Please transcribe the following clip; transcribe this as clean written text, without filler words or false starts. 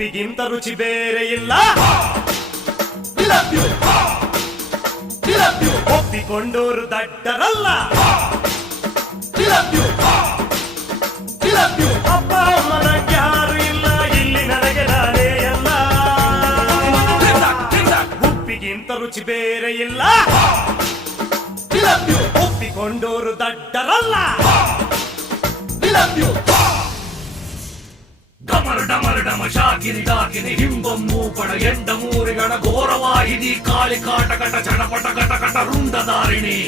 ಉಪ್ಪಿಗಿಂತ ರುಚಿ ಬೇರೆ ಇಲ್ಲ. ಒಪ್ಪಿಕೊಂಡೋರು ದಡ್ಡರಲ್ಲ. ಅಪ್ಪ ಅಮ್ಮನ ಯಾರು ಇಲ್ಲ, ಇಲ್ಲಿ ನನಗೆ ನಾನೇ ಎಲ್ಲ. ಉಪ್ಪಿಗಿಂತ ರುಚಿ ಬೇರೆ ಇಲ್ಲ. ಒಪ್ಪಿಕೊಂಡೋರು ದಡ್ಡರಲ್ಲ. ಡಮರು ಡಮರು ಡಮ ಶಾಕಿನಿ ಡಾಕಿನಿ ಹಿಂಬಂ ಮೂಪಡ ಎಂಡ ಮೂರಿಗಣ ಘೋರವಾಹಿನಿ ಕಾಳಿ ಕಾಟ ಕಟ ಚಟಪಟ ಕಟ ಕಟ ರುಂಡದಾರಿಣಿ